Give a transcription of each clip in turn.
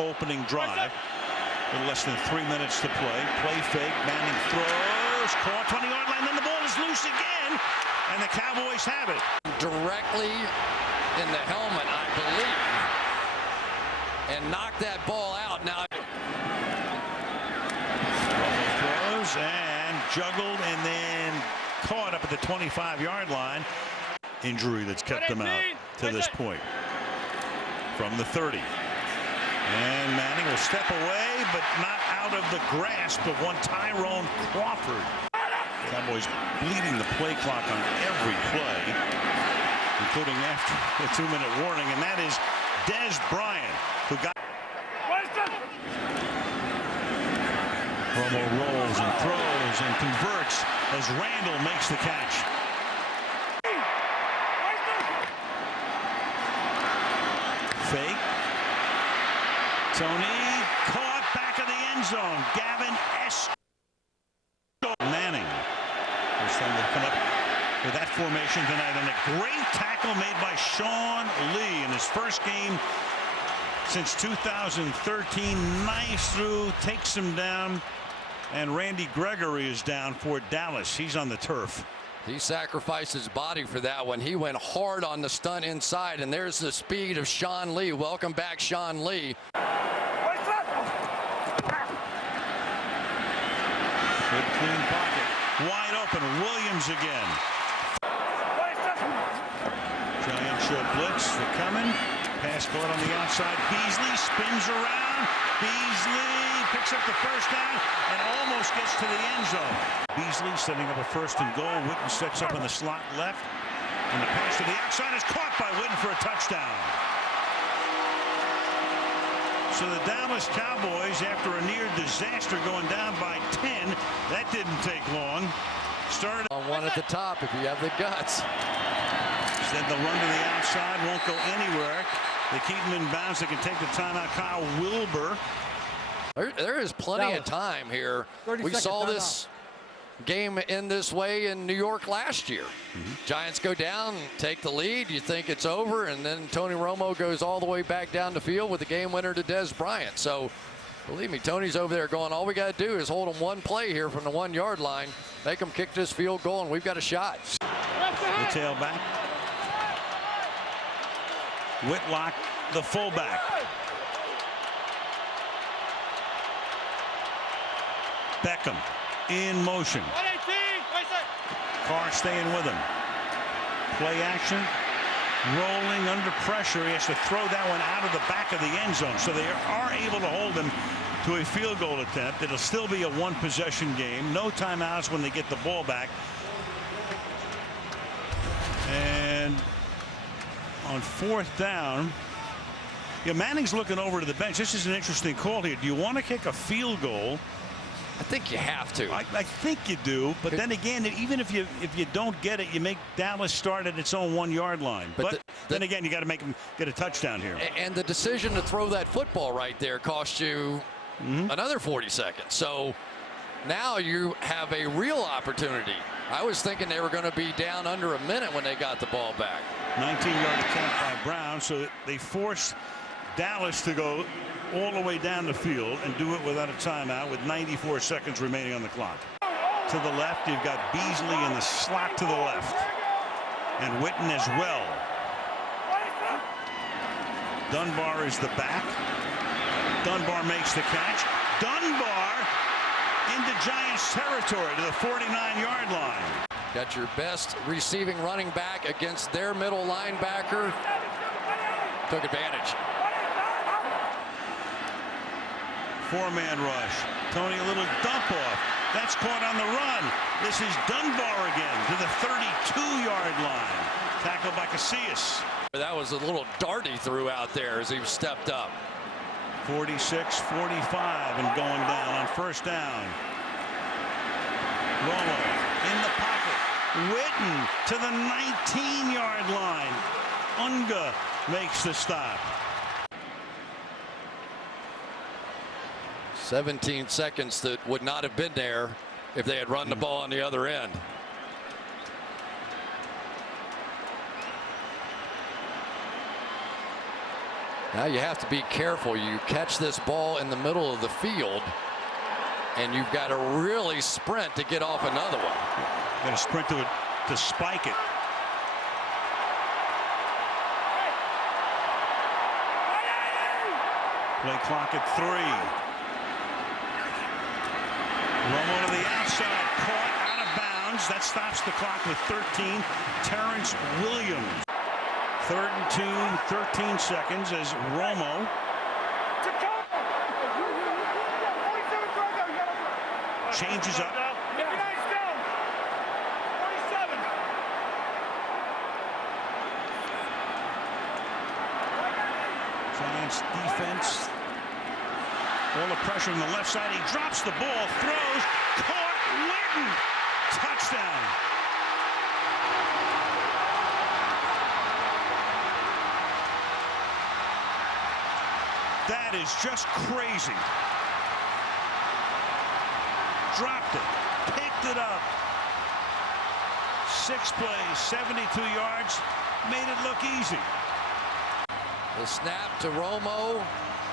opening drive. A little less than 3 minutes to play. Play fake. Manning throws. Caught 20-yard line. Then the ball is loose again. And the Cowboys have it. Directly in the helmet, I believe. And knocked that ball out. Now throws and juggled and then caught up at the 25-yard line. Injury that's kept them out to this point. From the 30. And Manning will step away, but not out of the grasp of one Tyrone Crawford. Cowboys bleeding the play clock on every play, including after the 2-minute warning, and that is Dez Bryant, who got. Romo rolls and throws and converts as Randall makes the catch. Fake. Tony caught back of the end zone. Gavin S. Manning. First time they've come up with that formation tonight, and a great tackle made by Sean Lee in his first game since 2013. Nice through, takes him down, and Randy Gregory is down for Dallas. He's on the turf. he sacrificed his body for that one. He went hard on the stunt inside, and there's the speed of Sean Lee. Welcome back, Sean Lee. Good clean pocket. Wide open. Williams again. Giant show blitz. They're coming. Pass caught on the outside. Beasley spins around. Beasley picks up the first down and almost gets to the end zone. Beasley setting up a first and goal. Witten sets up in the slot left. And the pass to the outside is caught by Witten for a touchdown. So the Dallas Cowboys, after a near disaster going down by 10, that didn't take long. Started on one at the top if you have the guts. Then the run to the outside won't go anywhere. They keep him in bounds. They can take the timeout. Kyle Wilbur. There is plenty of time here. We saw this game end this way in New York last year. Giants go down, take the lead. You think it's over, and then Tony Romo goes all the way back down the field with the game winner to Dez Bryant. So, believe me, Tony's over there going, all we got to do is hold them one play here from the 1 yard line, make them kick this field goal, and we've got a shot. The tailback. Whitlock, the fullback. Beckham in motion. Carr staying with him. Play action. Rolling under pressure. He has to throw that one out of the back of the end zone. So they are able to hold him to a field goal attempt. It'll still be a one-possession game. No timeouts when they get the ball back. And on fourth down, Manning's looking over to the bench. This is an interesting call here. Do you want to kick a field goal? I think you have to. I think you do, but then again, even if you don't get it, you make Dallas start at its own 1 yard line. But then again, you got to make them get a touchdown here. And the decision to throw that football right there cost you another 40 seconds. So now you have a real opportunity. I was thinking they were going to be down under a minute when they got the ball back. 19-yard attempt by Brown, so they forced Dallas to go all the way down the field and do it without a timeout with 94 seconds remaining on the clock. To the left, you've got Beasley in the slot to the left, and Witten as well. Dunbar is the back. Dunbar makes the catch. Dunbar into Giants territory to the 49-yard line. Got your best receiving running back against their middle linebacker. Took advantage. Four-man rush. Tony, a little dump off. That's caught on the run. This is Dunbar again to the 32-yard line. Tackled by Casillas. That was a little dart he threw out there as he stepped up. 46-45 and going down on first down. Romo in the pocket. Witten to the 19-yard line. Unga makes the stop. 17 seconds that would not have been there if they had run the ball on the other end. Now you have to be careful. You catch this ball in the middle of the field, and you've got to really sprint to get off another one. Got to sprint to it to spike it. Play clock at 3. Romo to the outside, caught out of bounds. That stops the clock with 13. Terrence Williams. 3rd and 2, 13 seconds as Romo changes up. Giants defense. All the pressure on the left side. He drops the ball, throws, caught, Witten. Touchdown. That is just crazy. Dropped it, picked it up. 6 plays, 72 yards, made it look easy. The snap to Romo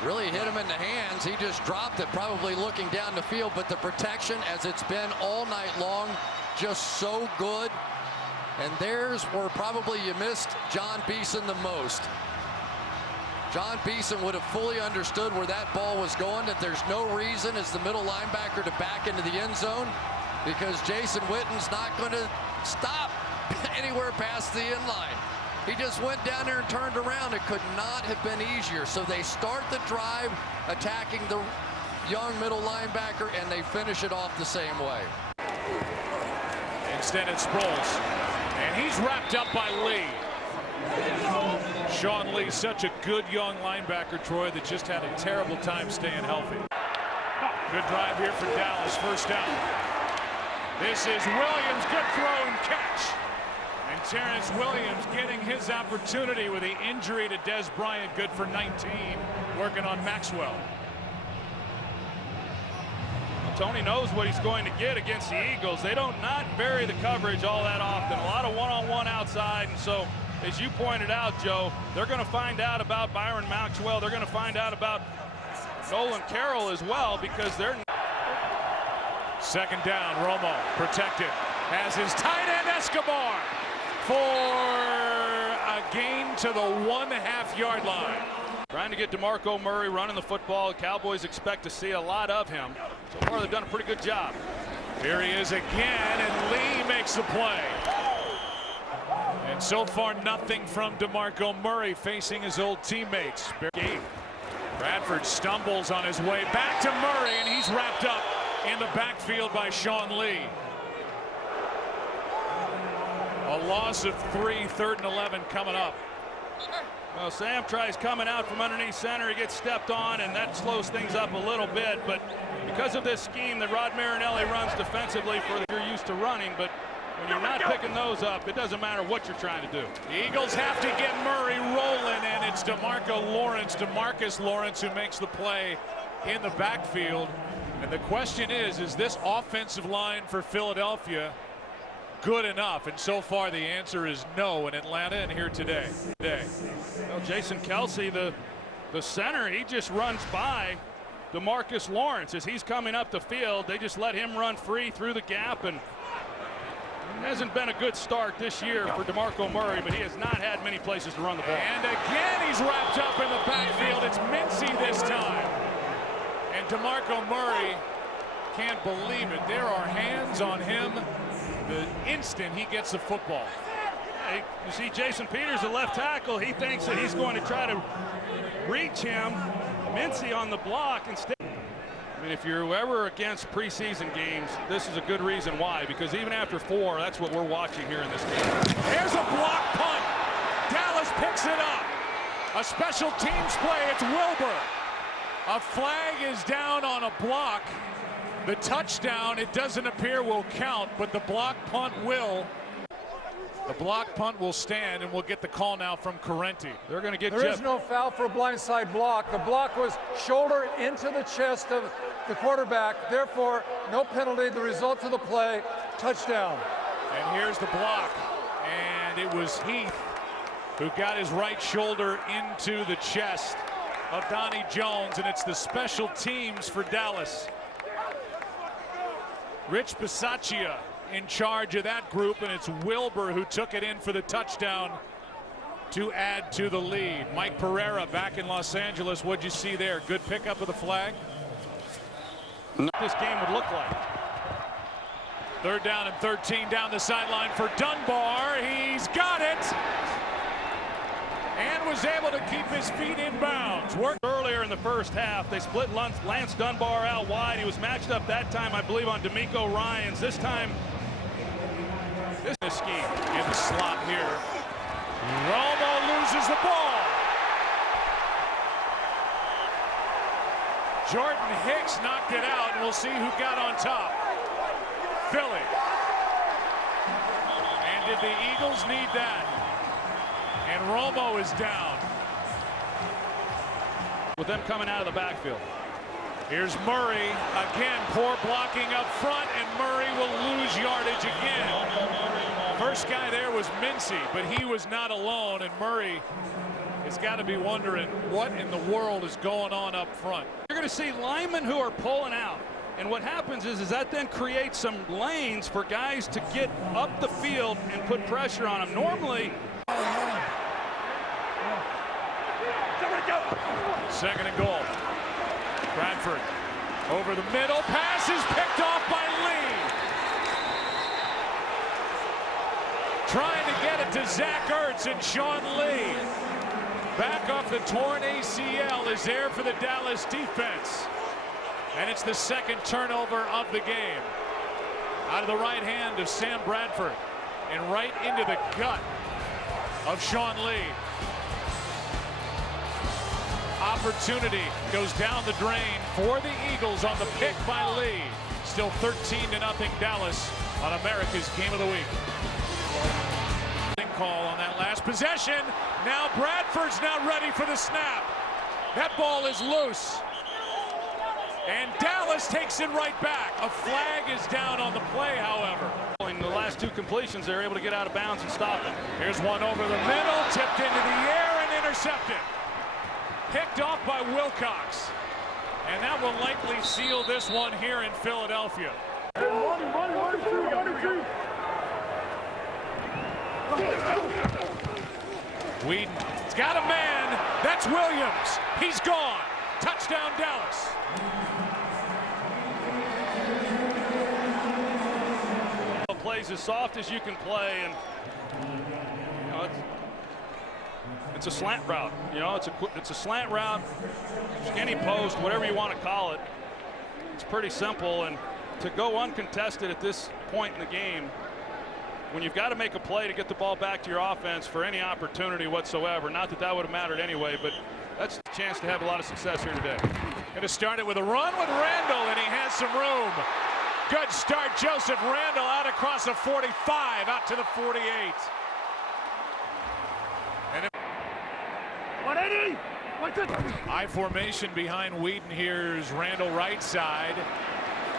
really hit him in the hands. He just dropped it, probably looking down the field, but the protection, as it's been all night long, just so good. And there's where probably you missed John Beeson the most. John Beeson would have fully understood where that ball was going, that there's no reason as the middle linebacker to back into the end zone, because Jason Witten's not going to stop anywhere past the end line. He just went down there and turned around. It could not have been easier. So they start the drive attacking the young middle linebacker, and they finish it off the same way. Instead it's Sproles, and he's wrapped up by Lee. Sean Lee, such a good young linebacker, Troy, that just had a terrible time staying healthy. Good drive here for Dallas, first down. This is Williams, good throw and catch. And Terrence Williams getting his opportunity with the injury to Des Bryant, good for 19, working on Maxwell. Tony knows what he's going to get against the Eagles. They don't not vary the coverage all that often. A lot of one-on-one outside, and so as you pointed out, Joe, they're going to find out about Byron Maxwell. They're going to find out about Nolan Carroll as well, because they're... Second down, Romo protected, has his tight end Escobar for a gain to the 1.5-yard line. Trying to get DeMarco Murray running the football. The Cowboys expect to see a lot of him. So far, they've done a pretty good job. Here he is again, and Lee makes the play. And so far, nothing from DeMarco Murray facing his old teammates. Bradford stumbles on his way back to Murray, and he's wrapped up in the backfield by Sean Lee. A loss of 3, 3rd and 11 coming up. Well, Sam tries coming out from underneath center. He gets stepped on, and that slows things up a little bit. But because of this scheme that Rod Marinelli runs defensively, for you're used to running, but when you're not picking those up, it doesn't matter what you're trying to do. The Eagles have to get Murray rolling, and it's Demarcus Lawrence who makes the play in the backfield. And the question is this offensive line for Philadelphia good enough? And so far the answer is no in Atlanta and here today. Well, Jason Kelsey, the center, he just runs by DeMarcus Lawrence as he's coming up the field. They just let him run free through the gap, and it hasn't been a good start this year for DeMarco Murray, but he has not had many places to run the ball. And again he's wrapped up in the backfield. It's Mincy this time. And DeMarco Murray can't believe it. There are hands on him the instant he gets the football. Hey, you see Jason Peters, the left tackle, he thinks that he's going to try to reach him. Mincy on the block instead. I mean, if you're ever against preseason games, this is a good reason why, because even after 4, that's what we're watching here in this game. There's a block punt. Dallas picks it up. A special teams play. It's Wilbur. A flag is down on a block. The touchdown, it doesn't appear, will count, but the block punt will. The block punt will stand, and we'll get the call now from Correnti. They're going to get There is no foul for a blindside block. The block was shoulder into the chest of the quarterback. Therefore, no penalty. The result of the play, touchdown. And here's the block. And it was Heath who got his right shoulder into the chest. of Donnie Jones, and it's the special teams for Dallas. Rich Bisaccia in charge of that group, and it's Wilbur who took it in for the touchdown to add to the lead. Mike Pereira back in Los Angeles. What'd you see there? Good pickup of the flag? No. This game would look like. 3rd down and 13 down the sideline for Dunbar. He's got it. And was able to keep his feet in bounds. Worked earlier in the first half. They split Lance Dunbar out wide. He was matched up that time, I believe, on D'Amico Ryans. This time, this is a scheme in the slot here. Romo loses the ball. Jordan Hicks knocked it out, and we'll see who got on top. Philly. And did the Eagles need that? And Romo is down. With them coming out of the backfield. Here's Murray. Again, poor blocking up front, and Murray will lose yardage again. First guy there was Mincy, but he was not alone, and Murray has got to be wondering what in the world is going on up front. You're going to see linemen who are pulling out. And what happens is that then creates some lanes for guys to get up the field and put pressure on them. Normally, 2nd and goal. Bradford over the middle. Pass is picked off by Lee. Trying to get it to Zach Ertz, and Sean Lee, back off the torn ACL, is there for the Dallas defense. And it's the 2nd turnover of the game. Out of the right hand of Sam Bradford and right into the gut of Sean Lee. Opportunity goes down the drain for the Eagles on the pick by Lee. Still 13-0 Dallas on America's Game of the Week. Call on that last possession. Now Bradford's not ready for the snap. That ball is loose. And Dallas takes it right back. A flag is down on the play, however. in the last 2 completions, they're able to get out of bounds and stop it. Here's one over the middle, tipped into the air and intercepted. Picked off by Wilcox. And that will likely seal this one here in Philadelphia. Whedon's got a man. That's Williams. He's gone. Touchdown, Dallas. Plays as soft as you can play, and you know, it's a slant route. You know, it's a slant route, skinny post, whatever you want to call it. It's pretty simple, and to go uncontested at this point in the game, when you've got to make a play to get the ball back to your offense for any opportunity whatsoever, not that that would have mattered anyway, but that's a chance to have a lot of success here today. Going to start it with a run with Randall, and he has some room. Good start, Joseph Randall out across the 45, out to the 48. And I formation behind Whedon. Here's Randall right side.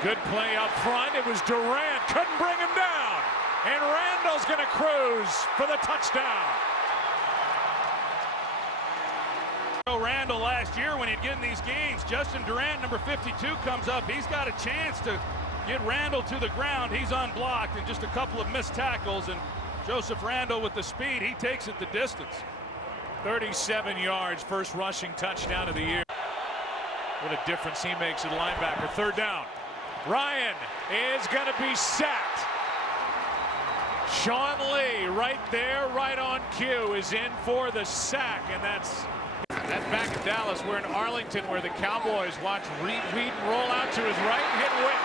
Good play up front. It was Durant, couldn't bring him down. And Randall's going to cruise for the touchdown. Randall last year when he'd get in these games, Justin Durant, number 52, comes up. He's got a chance to get Randall to the ground. He's unblocked, and just a couple of missed tackles, and Joseph Randall with the speed, he takes it the distance. 37 yards, first rushing touchdown of the year. What a difference he makes at linebacker. Third down. Ryan is going to be sacked. Sean Lee right there, right on cue, is in for the sack, and that's back in Dallas. We're in Arlington, where the Cowboys watch Whedon roll out to his right and hit Witten.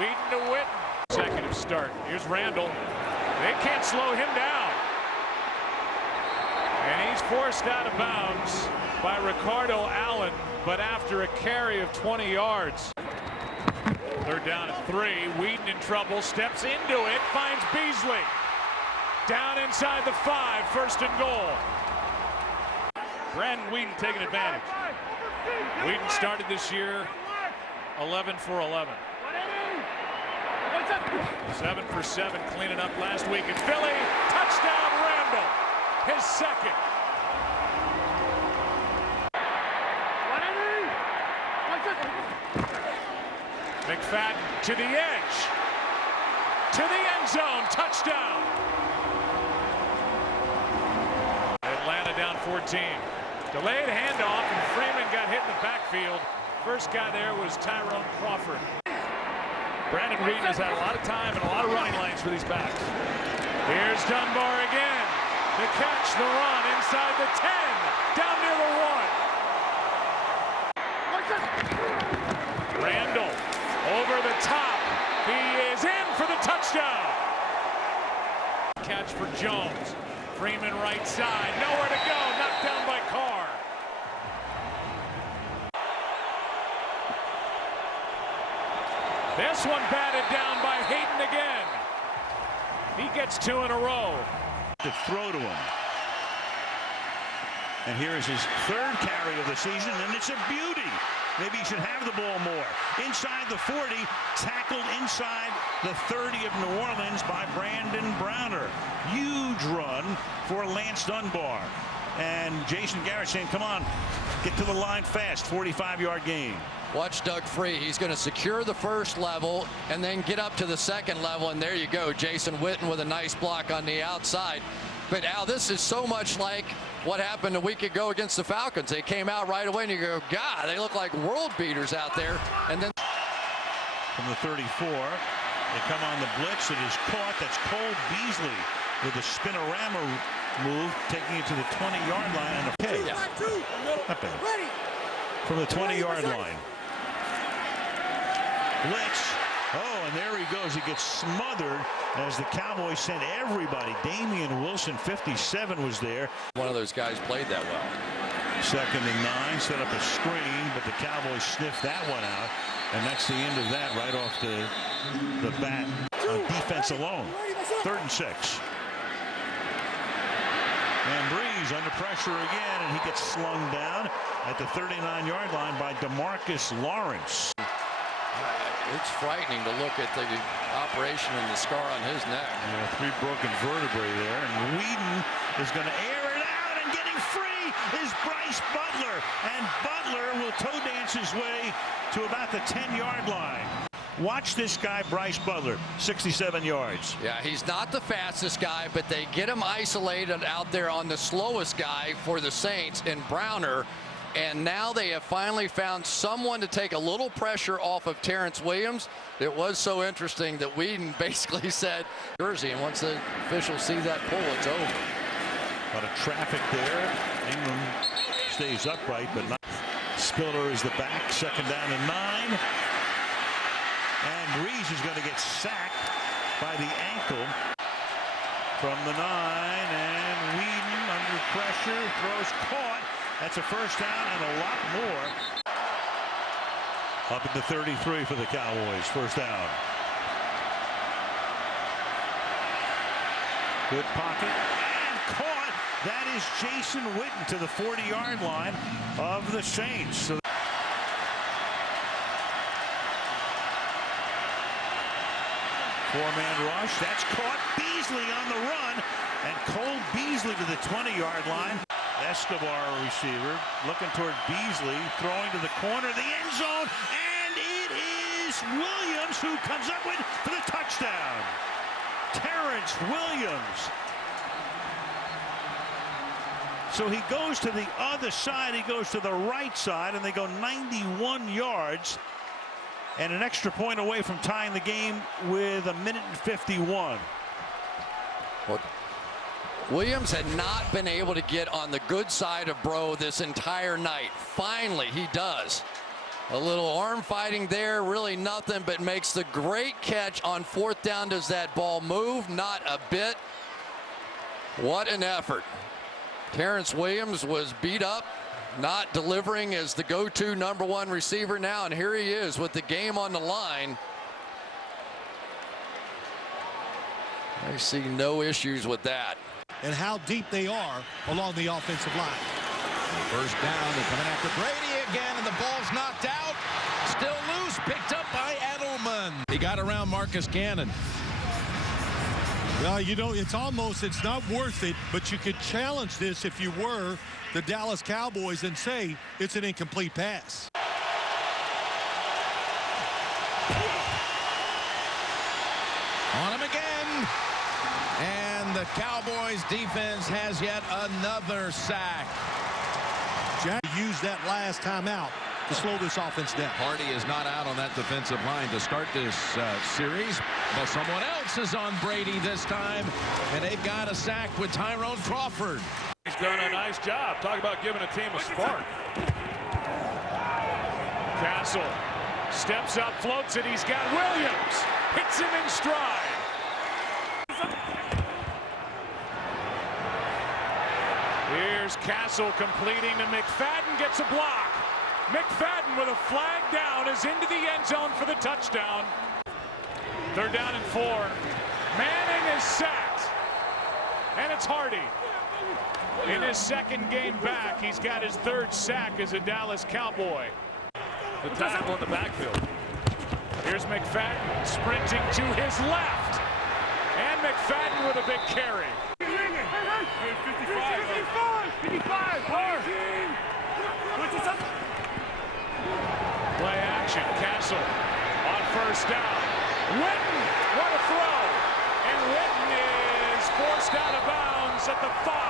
Whedon to Witten. Consecutive start. Here's Randall. They can't slow him down. And he's forced out of bounds by Ricardo Allen, but after a carry of 20 yards. Third down and 3. Whedon in trouble, steps into it, finds Beasley. Down inside the 5, first and goal. Brandon Whedon taking advantage. Whedon started this year 11 for 11. 7 for 7, cleaning up last week in Philly. Touchdown, Randall. His second. McFadden to the edge. To the end zone. Touchdown. Atlanta down 14. Delayed handoff, and Freeman got hit in the backfield. First guy there was Tyrone Crawford. Brandon Wheaton has had a lot of time and a lot of running lanes for these backs. Here's Dunbar again. The catch, the run inside the 10, down near the 1. Randall over the top. He is in for the touchdown. Catch for Jones. Freeman right side. Nowhere to go. Knocked down by Carr. This one batted down by Hayden again. He gets 2 in a row. To throw to him. And here is his 3rd carry of the season, and it's a beauty. Maybe he should have the ball more. Inside the 40, tackled inside the 30 of New Orleans by Brandon Browner. Huge run for Lance Dunbar. And Jason Garrett saying, come on, get to the line fast. 45-yard gain. Watch Doug Free. He's going to secure the first level and then get up to the second level. And there you go. Jason Witten with a nice block on the outside. But Al, this is so much like what happened a week ago against the Falcons. They came out right away and you go, God, they look like world beaters out there. And then from the 34, they come on the blitz. It is caught. That's Cole Beasley with a spinorama move, taking it to the 20-yard line. And not bad. From the 20-yard line. Blitz. Oh, and there he goes. He gets smothered as the Cowboys sent everybody. Damian Wilson, 57, was there. One of those guys played that well. 2nd and 9, set up a screen, but the Cowboys sniffed that one out. And that's the end of that, right off the bat on defense alone. 3rd and 6. And Breeze under pressure again, and he gets slung down at the 39-yard line by DeMarcus Lawrence. It's frightening to look at the operation and the scar on his neck. 3 broken vertebrae there, and Whedon is going to air it out, and getting free is Bryce Butler, and Butler will toe dance his way to about the 10-yard line. Watch this guy, Bryce Butler, 67 yards. Yeah, he's not the fastest guy, but they get him isolated out there on the slowest guy for the Saints in Browner. And now they have finally found someone to take a little pressure off of Terrence Williams. It was so interesting that Whedon basically said, Jersey, and once the officials see that pull, it's over. A lot of traffic there. Ingram stays upright, but not. Spiller is the back, 2nd down and 9. And Breeze is going to get sacked by the ankle from the 9. And Whedon under pressure, throws caught. That's a 1st down and a lot more. Up at the 33 for the Cowboys. 1st down. Good pocket. And caught. That is Jason Witten to the 40-yard line of the Saints. So 4-man rush. That's caught. Beasley on the run. And Cole Beasley to the 20-yard line. Escobar, receiver, looking toward Beasley, throwing to the corner of the end zone, and it is Williams who comes up with for the touchdown. Terrence Williams. So he goes to the other side, he goes to the right side, and they go 91 yards and an extra point away from tying the game with 1:51. What? Williams had not been able to get on the good side of Bro this entire night. Finally, he does. A little arm fighting there, really nothing, but makes the great catch on 4th down. Does that ball move? Not a bit. What an effort. Terrence Williams was beat up, not delivering as the go-to #1 receiver now, and here he is with the game on the line. I see no issues with that. And how deep they are along the offensive line. 1st down, they're coming after Brady again, and the ball's knocked out. Still loose, picked up by Edelman. He got around Marcus Cannon. Well, you know, it's not worth it, but you could challenge this if you were the Dallas Cowboys and say it's an incomplete pass. the Cowboys defense has yet another sack. Jack used that last timeout to slow this offense down. Hardy is not out on that defensive line to start this series, but someone else is on Brady this time, and they've got a sack with Tyrone Crawford. He's done a nice job. Talk about giving a team a spark. Castle steps up, floats it. He's got Williams. Hits him in stride. Here's Castle completing to McFadden. Gets a block. McFadden with a flag down is into the end zone for the touchdown. 3rd down and 4. Manning is sacked. And it's Hardy. In his 2nd game back, he's got his 3rd sack as a Dallas Cowboy. The tackle in the backfield. Here's McFadden sprinting to his left. And McFadden with a big carry. 55. Play action. Castle on 1st down. Witten, what a throw. And Witten is forced out of bounds at the 5.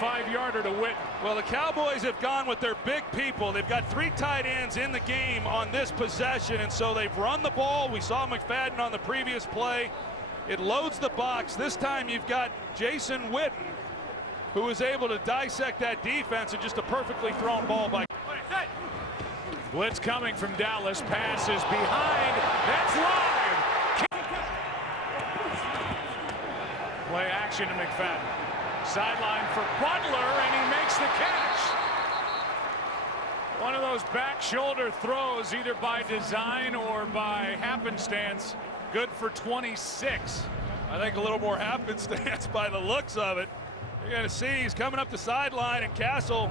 25-yarder to Witten. Well, the Cowboys have gone with their big people. They've got 3 tight ends in the game on this possession, and so they've run the ball. We saw McFadden on the previous play. It loads the box. This time you've got Jason Witten, who is able to dissect that defense, and just a perfectly thrown ball by. Blitz coming from Dallas. Pass is behind. That's live. Play action to McFadden. Sideline for Butler, and he makes the catch. One of those back shoulder throws, either by design or by happenstance. Good for 26. I think a little more happenstance by the looks of it. You're going to see he's coming up the sideline, and Castle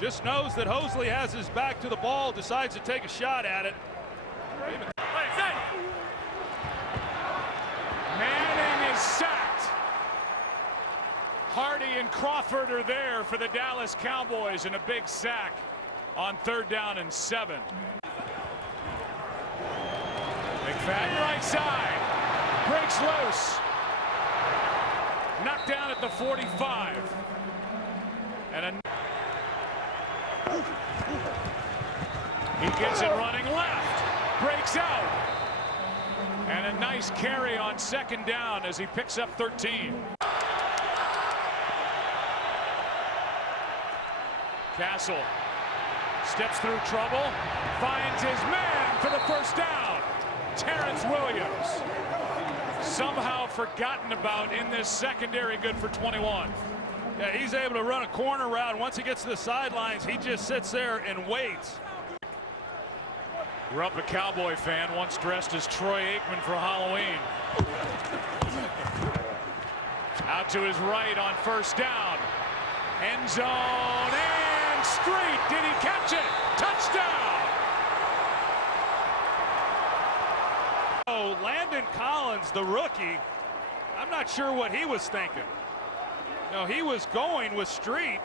just knows that Hosley has his back to the ball, decides to take a shot at it. Manning is sacked. Hardy and Crawford are there for the Dallas Cowboys, and a big sack on 3rd down and 7. McFadden right side. Breaks loose. Knocked down at the 45. And he gets it running left. Breaks out. And a nice carry on 2nd down as he picks up 13. Castle steps through trouble. Finds his man for the 1st down. Terrence Williams. Somehow forgotten about in this secondary, good for 21. Yeah, he's able to run a corner route. Once he gets to the sidelines, he just sits there and waits. Grew up a Cowboy fan, once dressed as Troy Aikman for Halloween. Out to his right on 1st down. End zone and straight. Did he catch it? Touchdown! Oh, Landon Collins, the rookie, I'm not sure what he was thinking. No, he was going with Street.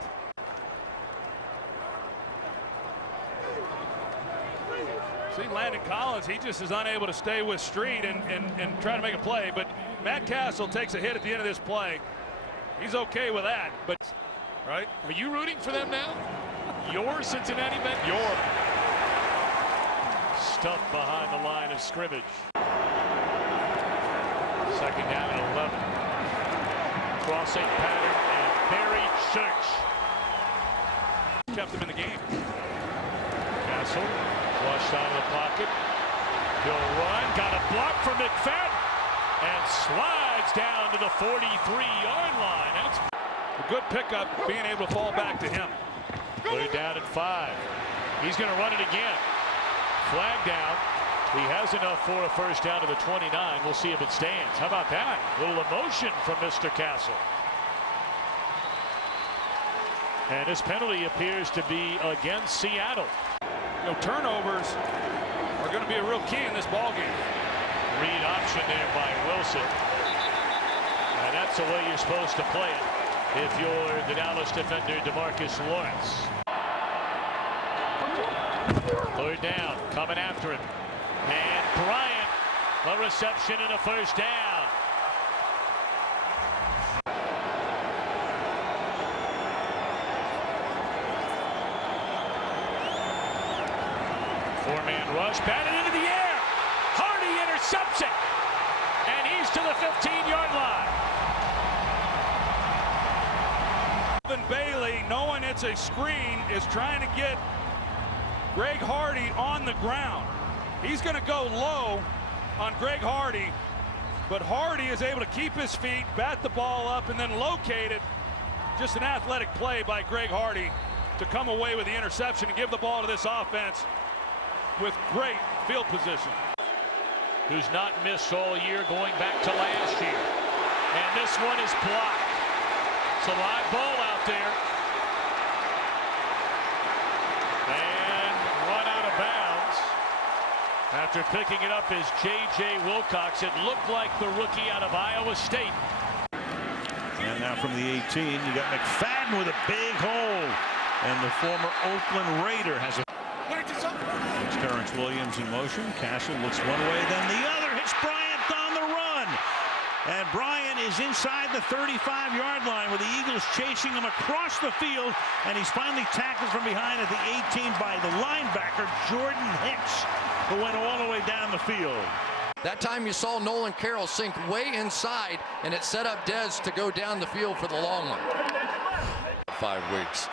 See, Landon Collins, he just is unable to stay with Street and try to make a play. But Matt Castle takes a hit at the end of this play. He's okay with that. But right? Are you rooting for them now? Your Cincinnati men? Your. Stuffed behind the line of scrimmage. 2nd down and 11. Crossing pattern and Barry Church kept him in the game. Castle flushed out of the pocket. He'll run. Got a block from McFadden and slides down to the 43-yard line. That's a good pickup, being able to fall back to him. 3rd down and 5. He's going to run it again. Flag down. He has enough for a 1st down to the 29. We'll see if it stands. How about that? A little emotion from Mr. Castle. And his penalty appears to be against Seattle. You know, turnovers are going to be a real key in this ballgame. Read option there by Wilson. And that's the way you're supposed to play it if you're the Dallas defender, DeMarcus Lawrence. 3rd down, coming after him. And Bryant, a reception and a 1st down. Four-man rush, batted into the air. Hardy intercepts it, and he's to the 15-yard line. Bailey, knowing it's a screen, is trying to get Greg Hardy on the ground. He's going to go low on Greg Hardy, but Hardy is able to keep his feet, bat the ball up, and then locate it. Just an athletic play by Greg Hardy to come away with the interception and give the ball to this offense with great field position. Who's not missed all year going back to last year. And this one is blocked. It's a live ball out there. And run out of bounds. After picking it up is J.J. Wilcox. It looked like the rookie out of Iowa State. And now from the 18, you got McFadden with a big hole. And the former Oakland Raider has a... It's Terrence Williams in motion. Castle looks one way, then the other. Hits Bryant on the run. And Bryant is inside the 35-yard line with the Eagles chasing him across the field. And he's finally tackled from behind at the 18 by the linebacker, Jordan Hicks, who went all the way down the field. That time you saw Nolan Carroll sink way inside, and it set up Dez to go down the field for the long one. 5 weeks.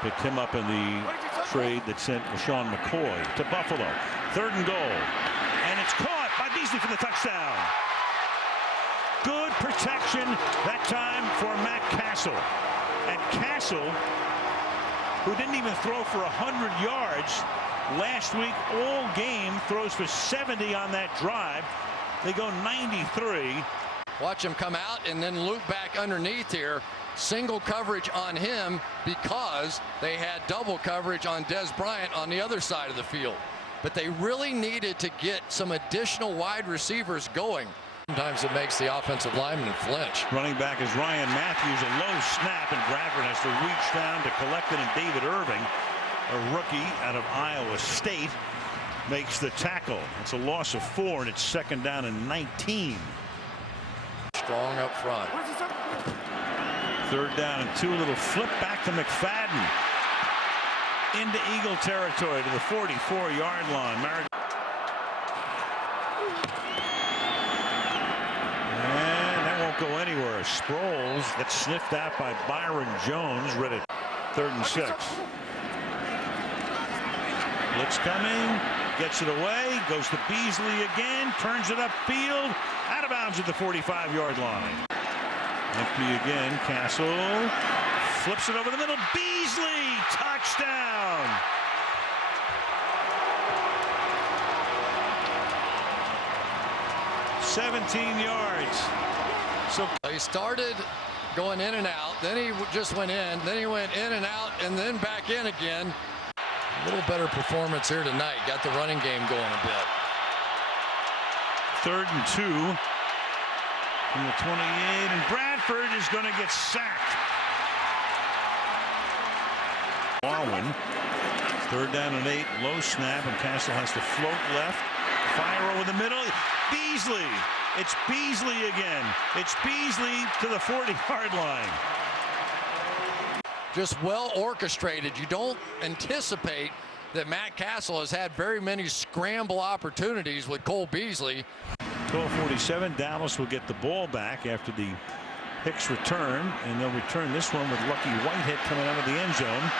Picked him up in the trade that sent LaShawn McCoy to Buffalo. 3rd and goal. And it's caught by Beasley for the touchdown. Good protection that time for Matt Castle. And Castle, who didn't even throw for 100 yards last week, all game, throws for 70 on that drive. They go 93. Watch him come out and then loop back underneath here. Single coverage on him because they had double coverage on Dez Bryant on the other side of the field. But they really needed to get some additional wide receivers going. Sometimes it makes the offensive lineman flinch. Running back is Ryan Matthews, a low snap, and Bradford has to reach down to collect it, and David Irving, a rookie out of Iowa State, makes the tackle. It's a loss of 4, and it's 2nd down and 19. Strong up front. 3rd down and 2. A little flip back to McFadden into Eagle territory to the 44-yard line. And that won't go anywhere. Sproles, that's sniffed out by Byron Jones. Read it. 3rd and 6. Blitz coming, gets it away, goes to Beasley again, turns it upfield, out of bounds at the 45-yard line. Empty again. Castle flips it over the middle. Beasley, touchdown. $17 yards. So he started going in and out, then he just went in, then he went in and out, and then back in again. A little better performance here tonight. Got the running game going a bit. 3rd and 2 from the 28, and Bradford is going to get sacked. Darwin, 3rd down and 8, low snap, and Castle has to float left, fire over the middle. Beasley, it's Beasley again. It's Beasley to the 40-yard line. Just well orchestrated. You don't anticipate that Matt Castle has had very many scramble opportunities with Cole Beasley. 12:47. Dallas will get the ball back after the Hicks return, and they'll return this one with Lucky Whitehead coming out of the end zone.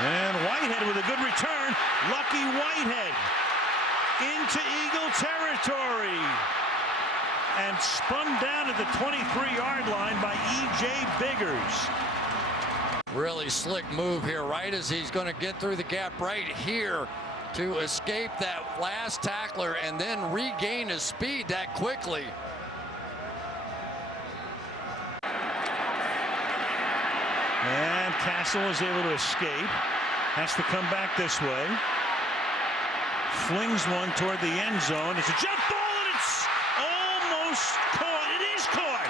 And Whitehead with a good return. Lucky Whitehead into Eagle territory and spun down at the 23-yard line by E.J. Biggers. Really slick move here, right as he's going to get through the gap right here to escape that last tackler and then regain his speed that quickly. And Castle is able to escape. Has to come back this way. Flings one toward the end zone. It's a jump ball, and it's almost caught. It is caught.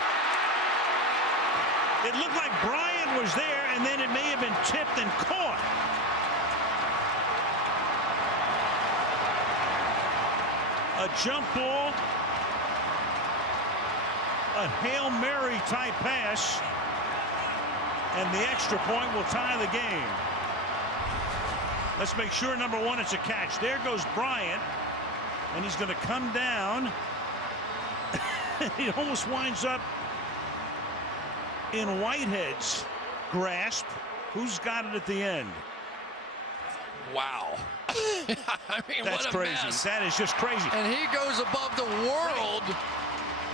It looked like Bryant was there, and then it may have been tipped and caught. A jump ball, a Hail Mary type pass, and the extra point will tie the game. Let's make sure, number one, it's a catch. There goes Bryant, and he's going to come down. He almost winds up in Whitehead's grasp. Who's got it at the end? Wow. I mean, that's what a crazy. mess. That is just crazy. And he goes above the world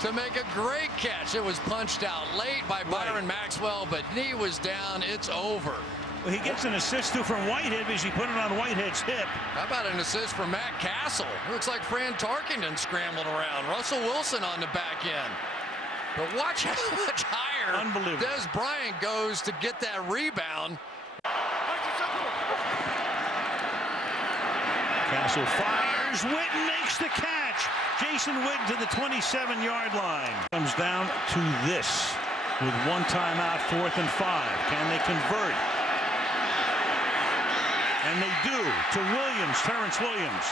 to make a great catch. It was punched out late by Byron Maxwell, but knee was down. It's over. Well, he gets an assist too from Whitehead because he put it on Whitehead's hip. How about an assist from Matt Castle? It looks like Fran Tarkenton scrambling around. Russell Wilson on the back end. But watch how much higher Des Bryant goes to get that rebound. Castle fires. Witten makes the catch. Jason Witten to the 27-yard line. Comes down to this with one timeout, 4th and 5. Can they convert? And they do to Williams, Terrence Williams.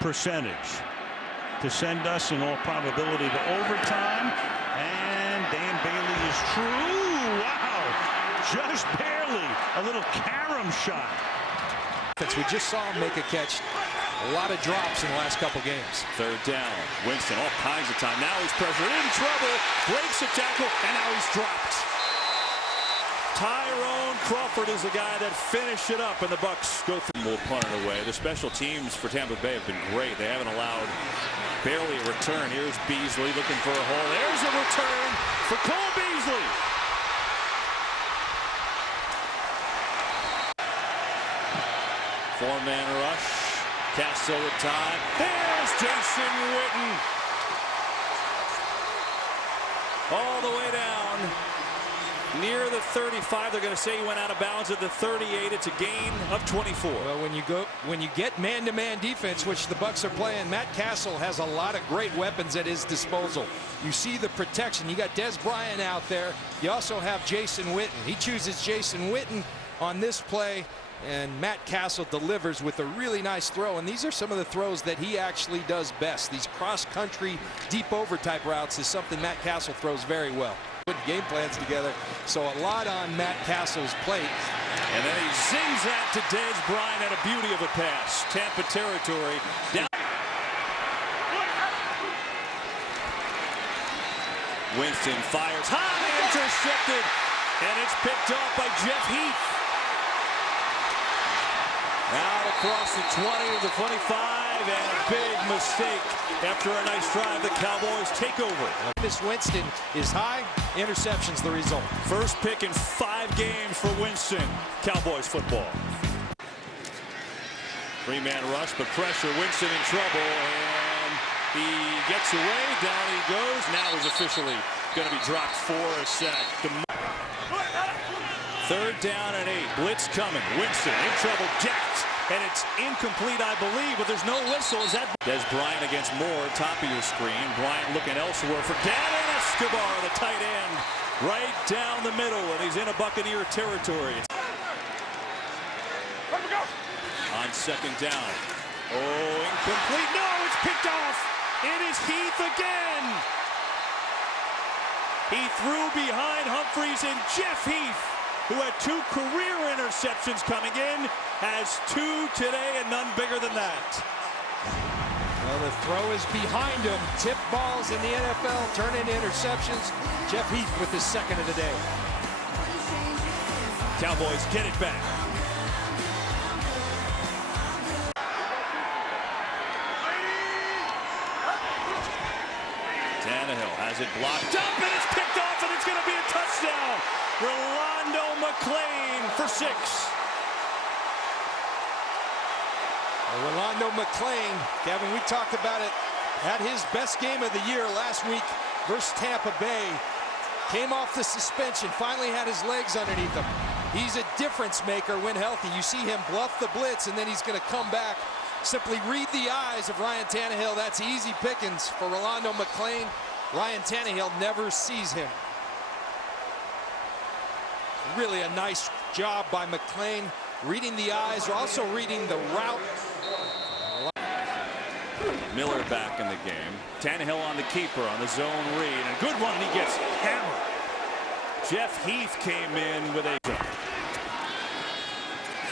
Percentage to send us in all probability to overtime. And Dan Bailey is true. Wow. Just barely. A little carom shot. We just saw him make a catch. A lot of drops in the last couple games. 3rd down. Winston all kinds of time. Now he's pressured, in trouble, breaks a tackle, and now he's dropped. Tyrone Crawford is the guy that finished it up, and the Bucks go through. Will punt it away. The special teams for Tampa Bay have been great. They haven't allowed barely a return. Here's Beasley looking for a hole. There's a return for Cole Beasley. Four-man rush. Castle with time. There's Jason Witten. All the way down. Near the 35. They're going to say he went out of bounds at the 38. It's a gain of 24. Well, when you get man-to-man defense, which the Bucks are playing, Matt Castle has a lot of great weapons at his disposal. You see the protection. You got Des Bryant out there. You also have Jason Witten. He chooses Jason Witten on this play, and Matt Castle delivers with a really nice throw. And these are some of the throws that he actually does best. These cross-country, deep-over type routes is something Matt Castle throws very well. Put game plans together, so a lot on Matt Castle's plate. And then he zings that to Des Bryant at a beauty of a pass. Tampa territory. Down. Winston fires high, intercepted, and it's picked off by Jeff Heath. Out across the 20 to the 25, and a big mistake after a nice drive. The Cowboys take over. This Winston is high. Interception's the result. First pick in 5 games for Winston. Cowboys football. 3-man rush, but pressure. Winston in trouble, and he gets away. Down he goes. Now he's officially going to be dropped for a sack. 3rd down and 8. Blitz coming. Winston in trouble. Jacked. And it's incomplete, I believe, but there's no whistle. Is that Des Bryant against Moore, top of your screen. Bryant looking elsewhere for Gavin Escobar, the tight end, right down the middle, and he's in a Buccaneer territory. On 2nd down. Oh, incomplete. No, it's picked off. It is Heath again. He threw behind Humphreys, and Jeff Heath, who had 2 career interceptions coming in, has 2 today and none bigger than that. Well, the throw is behind him. Tip balls in the NFL turn into interceptions. Jeff Heath with his 2nd of the day. Cowboys get it back. Tannehill has it blocked up, and it's picked off, and it's going to be a touchdown. Rolando McClain for 6. Rolando McClain, Kevin, we talked about it, had his best game of the year last week versus Tampa Bay. Came off the suspension, finally had his legs underneath him. He's a difference maker when healthy. You see him bluff the blitz, and then he's going to come back. Simply read the eyes of Ryan Tannehill. That's easy pickings for Rolando McClain. Ryan Tannehill never sees him. Really a nice job by McClain, reading the eyes, also reading the route. Miller back in the game. Tannehill on the keeper on the zone read. And a good one, and he gets hammered. Jeff Heath came in with a...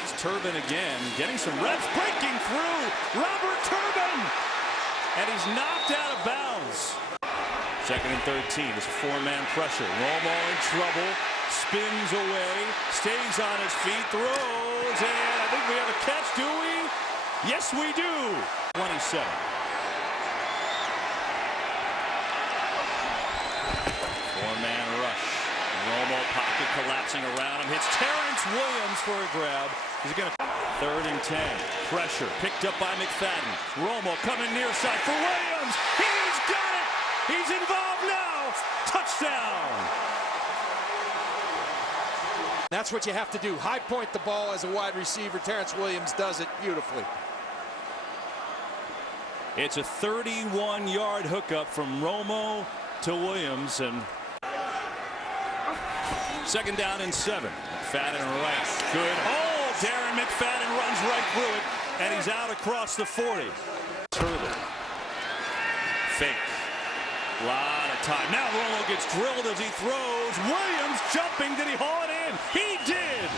It's Turbin again, getting some reps, breaking through. Robert Turbin, and he's knocked out of bounds. 2nd and 13. It's a 4-man pressure. Romo in trouble, spins away, stays on his feet, throws, and I think we have a catch, do we? Yes, we do. 27. Four-man rush. Romo pocket collapsing around him. Hits Terrence Williams for a grab. He's going to 3rd and 10. Pressure picked up by McFadden. Romo coming near side for Williams. He's got it. He's involved now. Touchdown. That's what you have to do. High point the ball as a wide receiver. Terrence Williams does it beautifully. It's a 31-yard hookup from Romo to Williams, and 2nd down and 7. McFadden right. Good hold. Darren McFadden runs right through it, and he's out across the 40. Turbin. Fake. Lot of time. Now Romo gets drilled as he throws. Williams jumping. Did he haul it in? He did.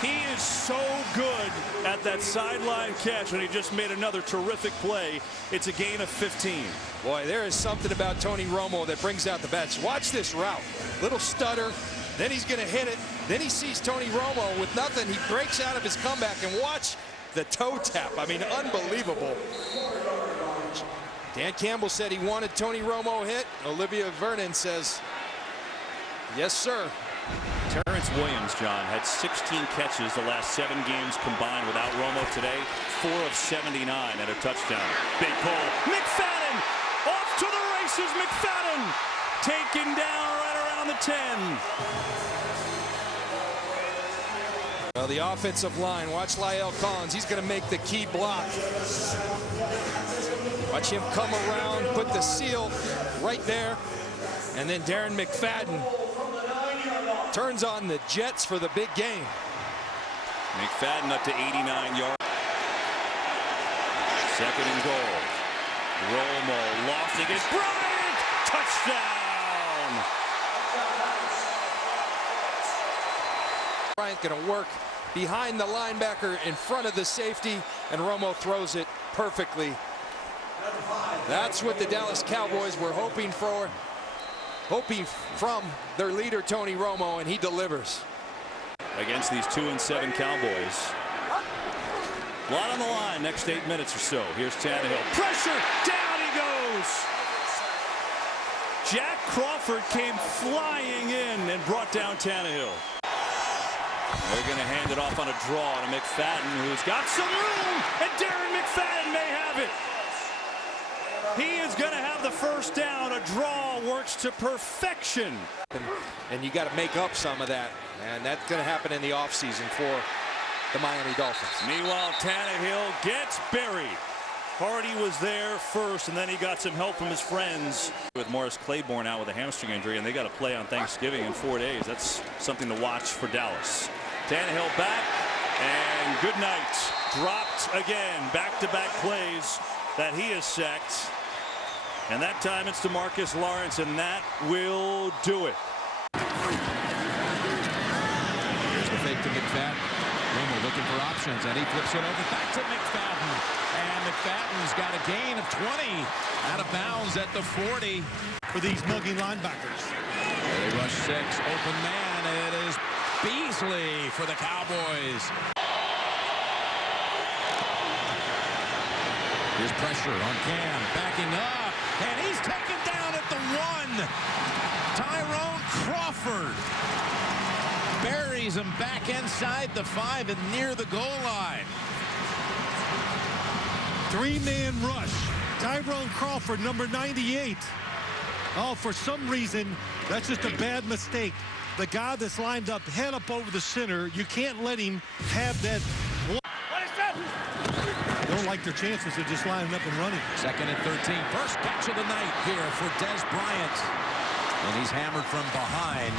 He is so good at that sideline catch, and he just made another terrific play. It's a gain of 15. Boy, there is something about Tony Romo that brings out the best. Watch this route. Little stutter. Then he's going to hit it. Then he sees Tony Romo with nothing. He breaks out of his comeback, and watch the toe tap. I mean, unbelievable. Dan Campbell said he wanted Tony Romo hit. Olivia Vernon says, yes, sir. Terrence Williams, John, had 16 catches the last 7 games combined without Romo today. 4 of 79 and a touchdown. Big pull. McFadden off to the races. McFadden taken down right around the 10. Well, the offensive line, watch La'el Collins. He's going to make the key block. Watch him come around, put the seal right there. And then Darren McFadden turns on the Jets for the big game. McFadden up to 89 yards. 2nd and goal. Romo lofting it. Bryant! Touchdown! Bryant going to work behind the linebacker in front of the safety, and Romo throws it perfectly. That's what the Dallas Cowboys were hoping for. Hoping from their leader, Tony Romo, and he delivers. Against these 2-7 Cowboys. A lot on the line next 8 minutes or so. Here's Tannehill. Pressure! Down he goes! Jack Crawford came flying in and brought down Tannehill. They're going to hand it off on a draw to McFadden, who's got some room, and Darren McFadden may have it. He is going to have the first down. A draw works to perfection. And you got to make up some of that. And that's going to happen in the offseason for the Miami Dolphins. Meanwhile, Tannehill gets buried. Hardy was there first, and then he got some help from his friends. With Morris Claiborne out with a hamstring injury, and they got to play on Thanksgiving in 4 days. That's something to watch for Dallas. Tannehill back, and good night. Dropped again. Back-to-back plays that he is sacked. And that time it's to Marcus Lawrence, and that will do it. Here's the fake to McFadden. Romo looking for options, and he flips it over back to McFadden. And McFadden's got a gain of 20 out of bounds at the 40 for these muggy linebackers. They rush 6. Open man. It is Beasley for the Cowboys. Here's pressure on Cam. Backing up. And he's taken down at the 1. Tyrone Crawford buries him back inside the 5 and near the goal line. 3-man rush. Tyrone Crawford, number 98. Oh, for some reason, that's just a bad mistake. The guy that's lined up, head up over the center, you can't let him have that. Don't like their chances of just lining up and running. 2nd and 13. First catch of the night here for Des Bryant. And he's hammered from behind,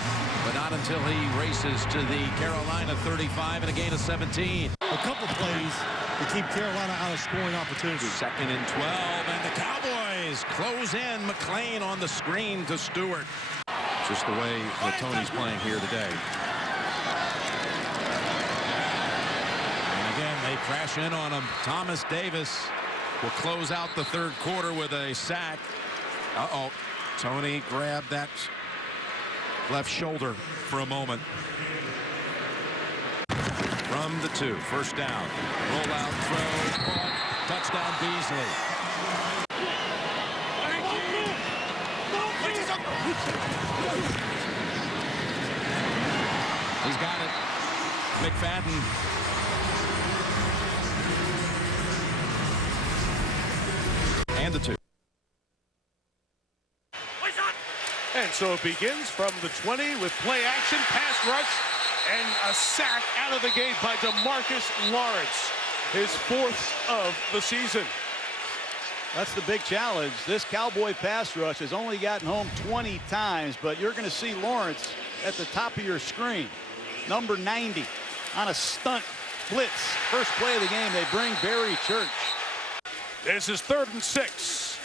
but not until he races to the Carolina 35 and a gain of 17. A couple plays to keep Carolina out of scoring opportunities. 2nd and 12, and the Cowboys close in. McLean on the screen to Stewart. Just the way that Tony's playing here today. crash in on him. Thomas Davis will close out the third quarter with a sack. Uh-oh. Tony grabbed that left shoulder for a moment. From the 2, first down. Roll out, throw, caught, touchdown Beasley. He's got it. McFadden. And the 2. And so it begins from the 20 with play action, pass rush, and a sack out of the gate by DeMarcus Lawrence, his 4th of the season. That's the big challenge. This Cowboy pass rush has only gotten home 20 times, but you're going to see Lawrence at the top of your screen. Number 90 on a stunt blitz. First play of the game, they bring Barry Church. This is 3rd and 6.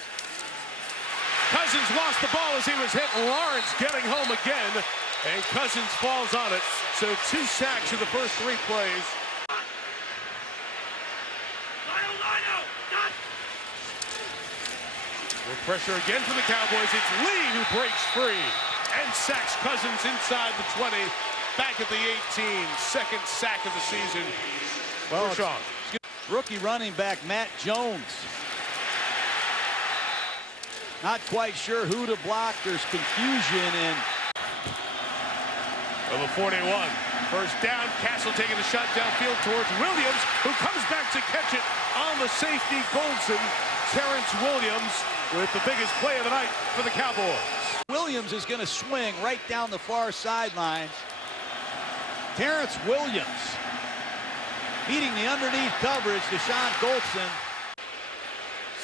Cousins lost the ball as he was hit. Lawrence getting home again, and Cousins falls on it. So 2 sacks in the first 3 plays. More pressure again from the Cowboys. It's Lee who breaks free and sacks Cousins inside the 20. Back at the 18. 2nd sack of the season. Well, for Sean. Rookie running back Matt Jones. Not quite sure who to block. There's confusion and Number 41. First down. Castle taking a shot downfield towards Williams, who comes back to catch it on the safety. Goldson. Terrence Williams with the biggest play of the night for the Cowboys. Williams is going to swing right down the far sideline. Terrence Williams beating the underneath coverage. Deshaun Goldson.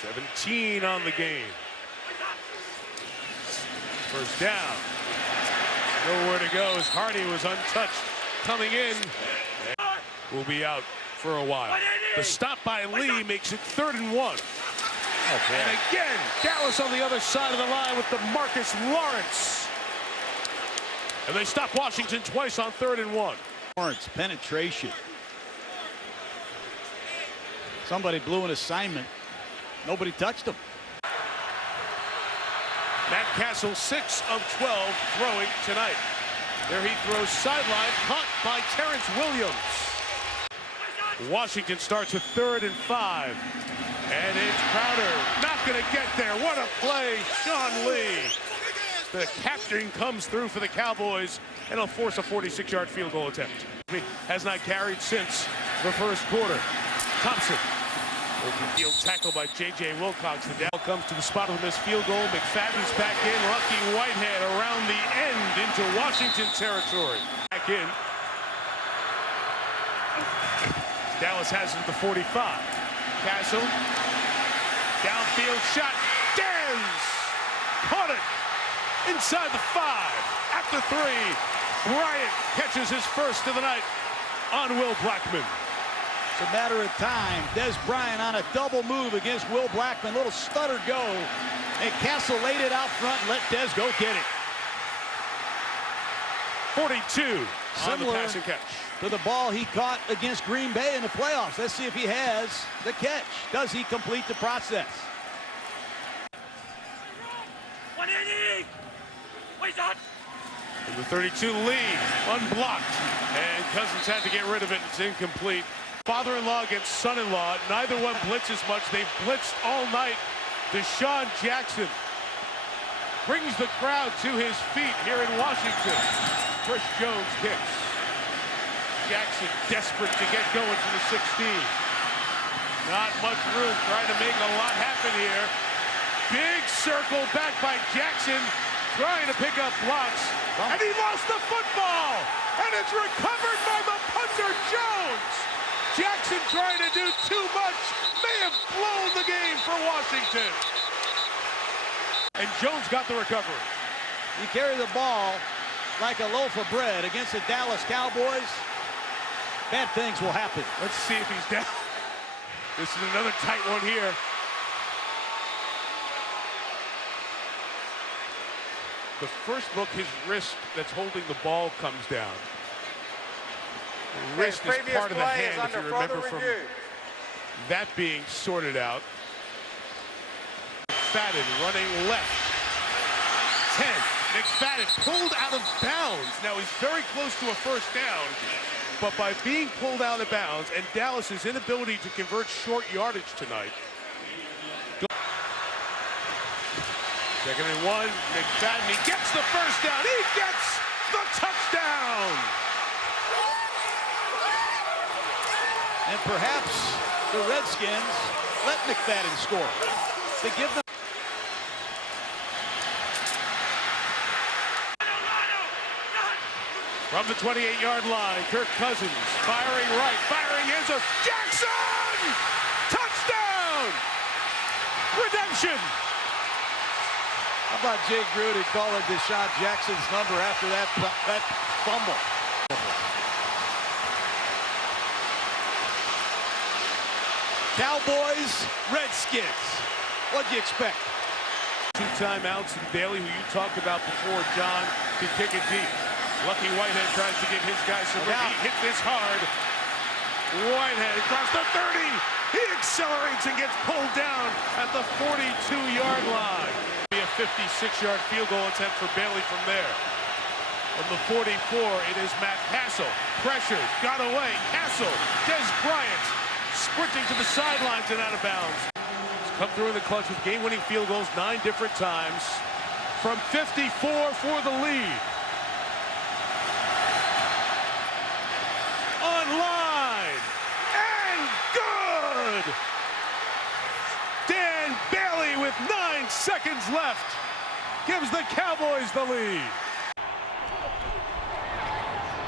17 on the game. First down. Nowhere to go as Hardy was untouched coming in. Will be out for a while. The stop by Lee makes it 3rd and 1. And again, Dallas on the other side of the line with DeMarcus Lawrence. And they stop Washington twice on 3rd and 1. Lawrence penetration. Somebody blew an assignment. Nobody touched him. Matt Castle 6 of 12 throwing tonight. There he throws sideline, caught by Terrence Williams. Washington starts with 3rd and 5. And it's Crowder not going to get there. What a play, Sean Lee. The captain comes through for the Cowboys and he'll force a 46-yard field goal attempt. He has not carried since the first quarter. Thompson. Open field tackle by J.J. Wilcox. The down comes to the spot of the missed field goal. McFadden's back in. Lucky Whitehead around the end into Washington territory. Back in. Dallas has it at the 45. Castle. Downfield shot. Dez! Caught it. Inside the 5. At the 3. Bryant catches his first of the night on Will Blackman. It's a matter of time. Des Bryant on a double move against Will Blackman. Little stutter go. And Castle laid it out front and let Des go get it. 42 on the pass and catch. To the ball he caught against Green Bay in the playoffs. Let's see if he has the catch. Does he complete the process? And the 32 lead, unblocked. And Cousins had to get rid of it. It's incomplete. Father-in-law against son-in-law. Neither one blitzes much. They've blitzed all night. Deshaun Jackson brings the crowd to his feet here in Washington. Chris Jones kicks. Jackson desperate to get going to the 16. Not much room, trying to make a lot happen here. Big circle back by Jackson, trying to pick up blocks. And he lost the football! And it's recovered by the punter, Jones! Jackson trying to do too much, may have blown the game for Washington. And Jones got the recovery. You carry the ball like a loaf of bread against the Dallas Cowboys, bad things will happen. Let's see if he's down. This is another tight one here. The first look, his wrist that's holding the ball comes down. The wrist is part of the hand, if you remember from that being sorted out. McFadden running left. 10. McFadden pulled out of bounds. Now he's very close to a first down, but by being pulled out of bounds and Dallas's inability to convert short yardage tonight. Second and 1. McFadden, he gets the first down. He gets the touchdown. And perhaps the Redskins let McFadden score to give them. From the 28-yard line, Kirk Cousins firing right, firing is a Jackson! Touchdown! Redemption! How about Jay Gruden calling Deshaun Jackson's number after that fumble? Cowboys, Redskins. What'd you expect? 2 timeouts, and Bailey, who you talked about before, John, can kick it deep. Lucky Whitehead tries to get his guys some room. He hit this hard. Whitehead across the 30. He accelerates and gets pulled down at the 42-yard line. Be a 56-yard field goal attempt for Bailey from there. From the 44, it is Matt Castle. Pressured, got away. Castle, Des Bryant, sprinting to the sidelines and out of bounds. He's come through in the clutch with game-winning field goals 9 different times. From 54 for the lead. Line and good. Dan Bailey with 9 seconds left gives the Cowboys the lead.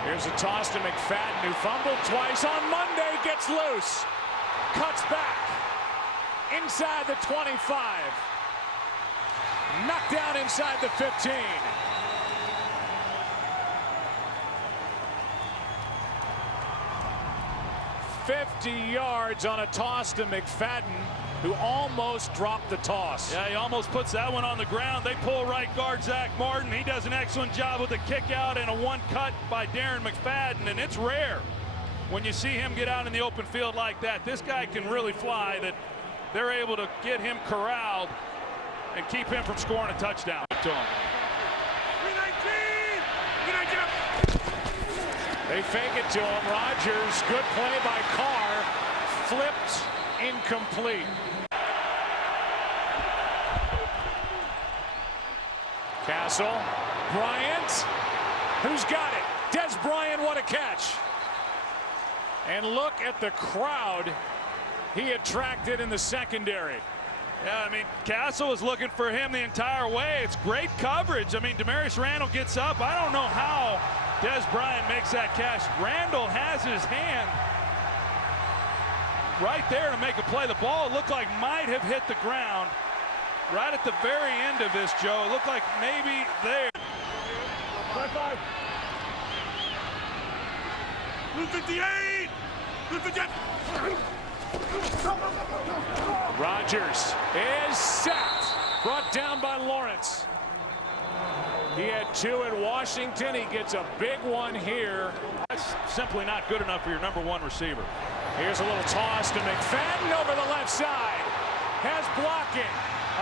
Here's a toss to McFadden, who fumbled twice on Monday, gets loose, cuts back inside the 25, knocked down inside the 15. 50 yards on a toss to McFadden, who almost dropped the toss. Yeah, he almost puts that one on the ground. They pull right guard Zach Martin. He does an excellent job with a kick out and a 1 cut by Darren McFadden, and it's rare when you see him get out in the open field like that. This guy can really fly, that they're able to get him corralled and keep him from scoring a touchdown to him. They fake it to him. Rodgers, good play by Carr, flipped, incomplete. Castle, Bryant, who's got it? Des Bryant, what a catch. And look at the crowd he attracted in the secondary. Yeah, I mean, Castle was looking for him the entire way. It's great coverage. I mean, Demarius Randall gets up. I don't know how Des Bryant makes that catch. Randall has his hand right there to make a play. The ball looked like might have hit the ground right at the very end of this, Joe. It looked like maybe there. Blue 58! Blue 58! Rodgers is sacked, brought down by Lawrence. He had 2 at Washington. He gets a big one here. That's simply not good enough for your #1 receiver. Here's a little toss to McFadden over the left side. Has blocking.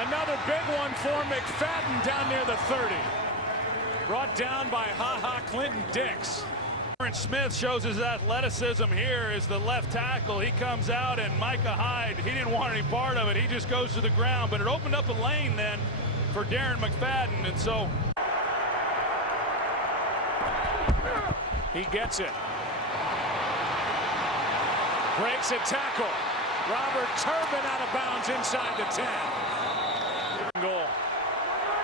Another big one for McFadden down near the 30. Brought down by Clinton Dix. Aaron Smith shows his athleticism here as the left tackle. He comes out, and Micah Hyde, he didn't want any part of it. He just goes to the ground, but it opened up a lane then for Darren McFadden, and so he gets it. Breaks a tackle. Robert Turbin out of bounds inside the 10. Goal.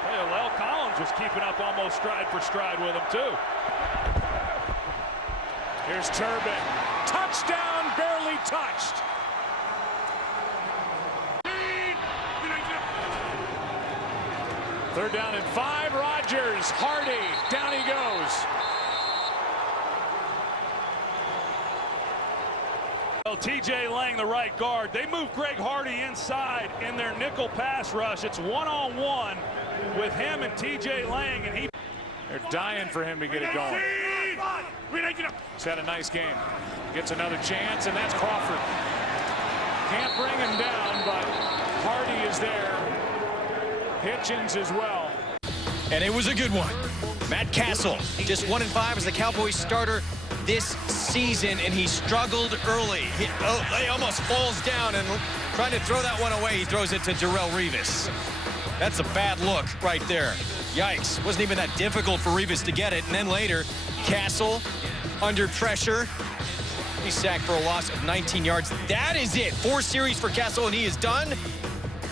Hey, Lel Collins was keeping up almost stride for stride with him too. Here's Turbin. Touchdown, barely touched. Third down and 5. Rodgers, Hardy, down he goes. Well, TJ Lang, the right guard. They move Greg Hardy inside in their nickel pass rush. It's 1-on-1 with him and TJ Lang, and they're dying for him to get it going. He's had a nice game. Gets another chance, and that's Crawford. Can't bring him down, but Hardy is there. Hitchens as well. And it was a good one. Matt Castle, just 1-5 as the Cowboys starter this season, and he struggled early. He almost falls down, and trying to throw that one away, he throws it to Darrelle Revis. That's a bad look right there. Yikes. Wasn't even that difficult for Revis to get it. And then later, Castle under pressure. He's sacked for a loss of 19 yards. That is it. 4 series for Castle, and he is done.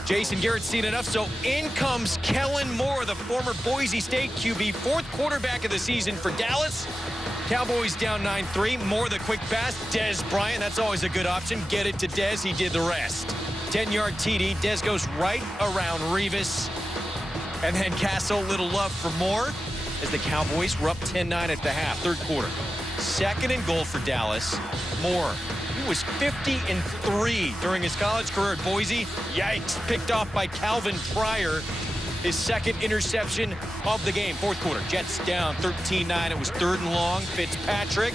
Jason Garrett's seen enough, so in comes Kellen Moore, the former Boise State QB, 4th quarterback of the season for Dallas. Cowboys down 9-3. Moore the quick pass. Dez Bryant, that's always a good option. Get it to Dez. He did the rest. 10-yard TD. Dez goes right around Revis. And then Castle, little love for Moore as the Cowboys were up 10-9 at the half, 3rd quarter. 2nd and goal for Dallas. Moore. He was 50-3 during his college career at Boise. Yikes. Picked off by Calvin Pryor. His 2nd interception of the game. 4th quarter. Jets down 13-9. It was 3rd and long. Fitzpatrick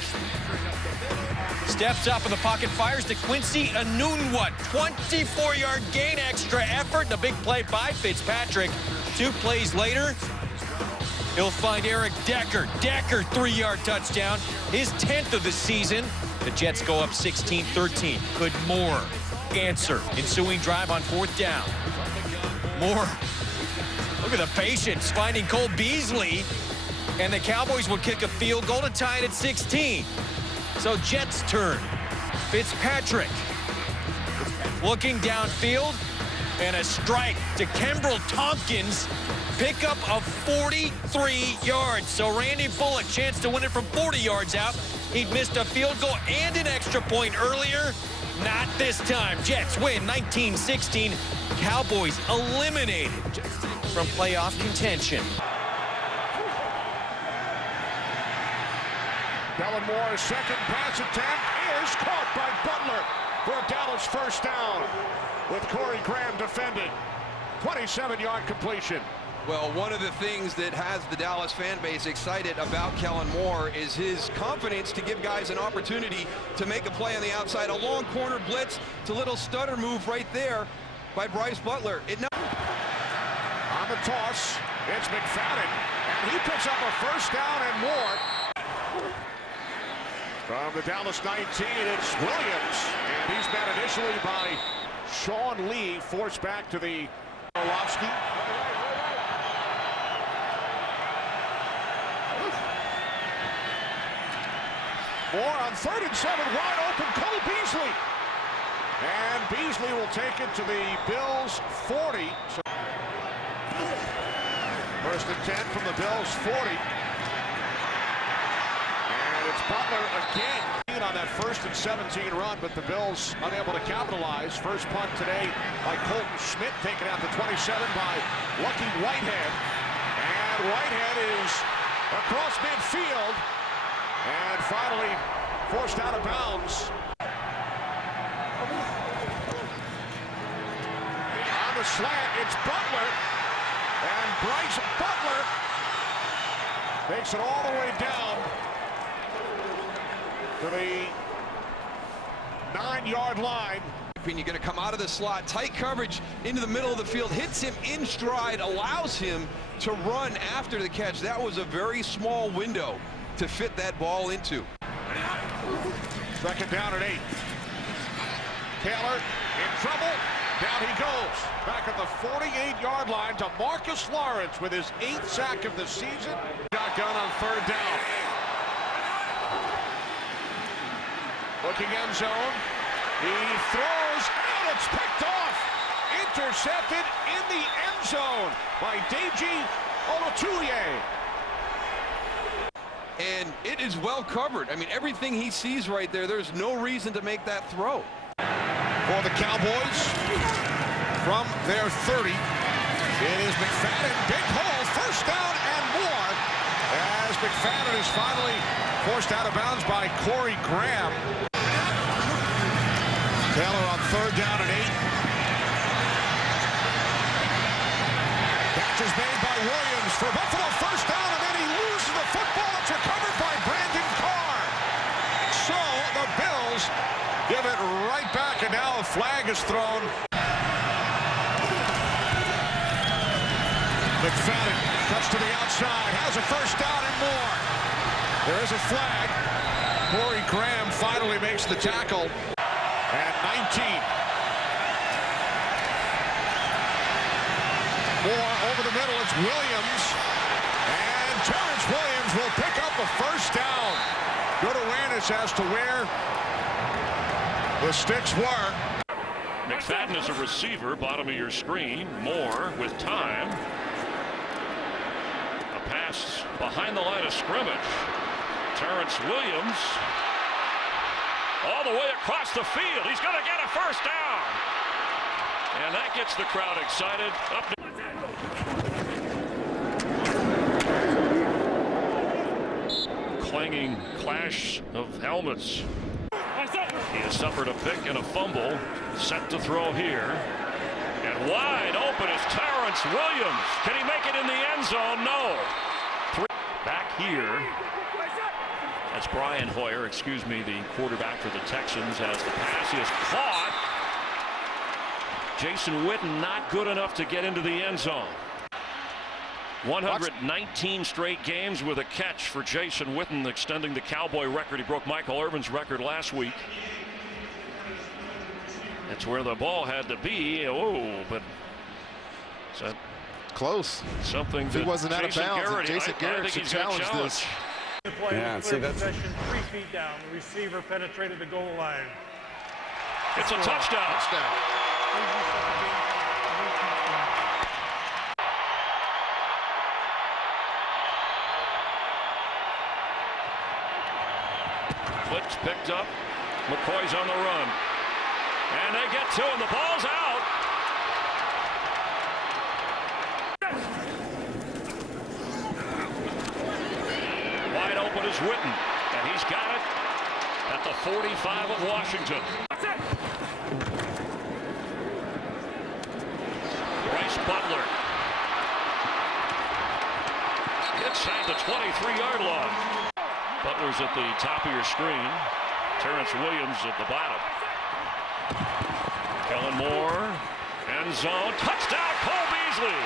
steps up in the pocket, fires to Quincy Enunwa. 24-yard gain, extra effort. And a big play by Fitzpatrick. 2 plays later, he'll find Eric Decker. Decker, 3-yard touchdown. His 10th of the season. The Jets go up 16-13. Could Moore answer? Ensuing drive on 4th down. Moore. Look at the patience finding Cole Beasley, and the Cowboys will kick a field goal to tie it at 16. So Jets turn. Fitzpatrick looking downfield, and a strike to Kimbrel Tompkins. Pickup of 43 yards. So Randy Bullock, chance to win it from 40 yards out. He'd missed a field goal and an extra point earlier. Not this time. Jets win 19-16. Cowboys eliminated from playoff contention. Kellen Moore's 2nd pass attempt is caught by Butler for a Dallas 1st down with Corey Graham defending. 27-yard completion. Well, one of the things that has the Dallas fan base excited about Kellen Moore is his confidence to give guys an opportunity to make a play on the outside. A long corner blitz. It's a little stutter move right there by Bryce Butler. On the toss, it's McFadden, and he picks up a 1st down and more. From the Dallas 19, it's Williams, and he's met initially by Sean Lee, forced back to the Orlovsky. Moore on 3rd and 7, wide open, Cole Beasley. And Beasley will take it to the Bills 40. So 1st and 10 from the Bills 40. And it's Butler again on that 1st and 17 run, but the Bills unable to capitalize. First punt today by Colton Schmidt, taken out to 27 by Lucky Whitehead. And Whitehead is across midfield. And finally forced out of bounds. On the slant, it's Butler. And Bryce Butler takes it all the way down to the 9-yard line. You're going to come out of the slot, tight coverage into the middle of the field, hits him in stride, allows him to run after the catch. That was a very small window to fit that ball into. 2nd down and 8. Taylor in trouble. Down he goes. Back at the 48-yard line to Marcus Lawrence with his 8th sack of the season. Shotgun on 3rd down. Looking end zone. He throws, and it's picked off. Intercepted in the end zone by Deji Olatuye. And it is well covered. I mean, everything he sees right there, there's no reason to make that throw. For the Cowboys, from their 30, it is McFadden. Big hole, 1st down and more, as McFadden is finally forced out of bounds by Corey Graham. Taylor on 3rd down and 8. Catch is made by Williams for Buffalo, 1st down, and then he loses the football. It's recovered by Brandon Carr. So the Bills give it right back, and now a flag is thrown. McFadden cuts to the outside, has a first down and more. There is a flag. Corey Graham finally makes the tackle at 19. Moore over the middle, it's Williams. And Terrence Williams will pick up a first down. Good awareness as to where the sticks were. McFadden is a receiver, bottom of your screen. Moore with time. A pass behind the line of scrimmage. Terrence Williams all the way across the field. He's going to get a first down. And that gets the crowd excited. Up clanging clash of helmets. He has suffered a pick and a fumble. Set to throw here. And wide open is Terrence Williams. Can he make it in the end zone? No. Back here. That's Brian Hoyer, the quarterback for the Texans, as the pass is caught. Jason Witten not good enough to get into the end zone. 119 straight games with a catch for Jason Witten, extending the Cowboy record. He broke Michael Irvin's record last week. That's where the ball had to be. Oh, but is that close? Something if that he wasn't out of bounds, Garrett, Jason Garrett should challenge this. The play clear possession, 3 feet down. The receiver penetrated the goal line. It's a touchdown. Blitz picked up. McCoy's on the run. And they get to him. The ball's out. Wide open is Witten. And he's got it at the 45 of Washington. Bryce Butler. Gets at the 23-yard line. Butler's at the top of your screen. Terrence Williams at the bottom. Kellen Moore. End zone. Touchdown, Cole Beasley.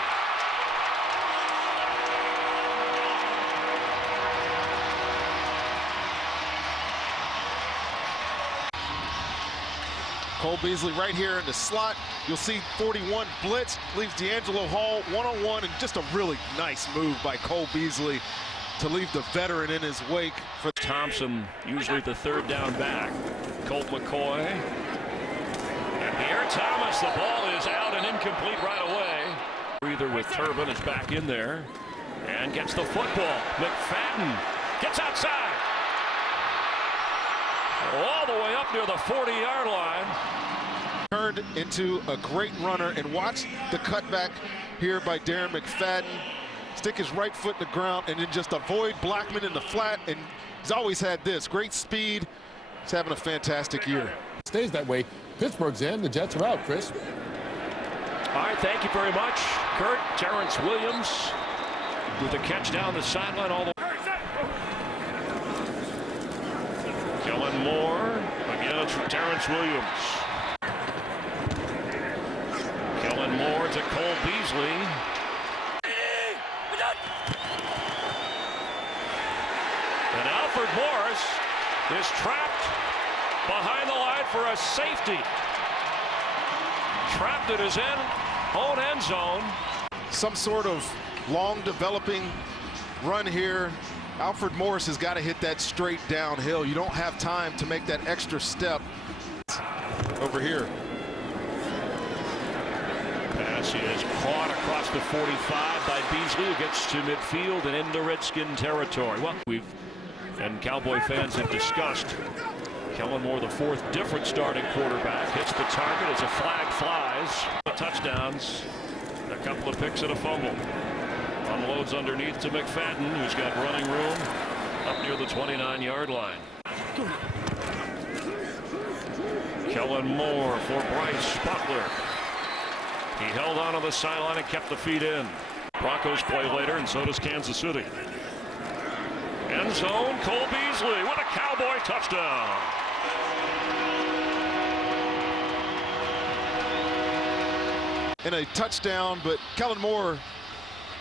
Cole Beasley right here in the slot. You'll see 41 blitz. Leaves D'Angelo Hall one-on-one, and just a really nice move by Cole Beasley to leave the veteran in his wake. For Thompson, usually the third down back. Colt McCoy. And here Thomas, the ball is out and incomplete right away. Breather with Turbin is back in there and gets the football. McFadden gets outside. All the way up near the 40-yard line. Turned into a great runner, and watch the cutback here by Darren McFadden. Stick his right foot in the ground and then just avoid Blackman in the flat, and he's always had this great speed. He's having a fantastic year. Stays that way. Pittsburgh's in, the Jets are out, Chris. All right, thank you very much, Kurt. Terrence Williams with a catch down the sideline all the way. Kellen Moore, again it's from Terrence Williams. Kellen Moore to Cole Beasley. And Alfred Morris is trapped behind the line for a safety. Trapped at his own end zone. Some sort of long developing run here. Alfred Morris has got to hit that straight downhill. You don't have time to make that extra step over here. Pass is caught across the 45 by Beasley, who gets to midfield and into Redskin territory. Well, and Cowboy fans have discussed Kellen Moore, the fourth different starting quarterback, hits the target as a flag flies. Touchdowns, a couple of picks and a fumble. Unloads underneath to McFadden, who's got running room up near the 29-yard line. Kellen Moore for Bryce Butler. He held on to the sideline and kept the feet in. Broncos play later, and so does Kansas City. End zone, Cole Beasley with a Cowboy touchdown. and a touchdown, but Kellen Moore,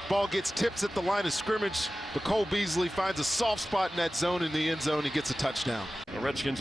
ball gets tipped at the line of scrimmage, but Cole Beasley finds a soft spot in that zone in the end zone. He gets a touchdown. The Redskins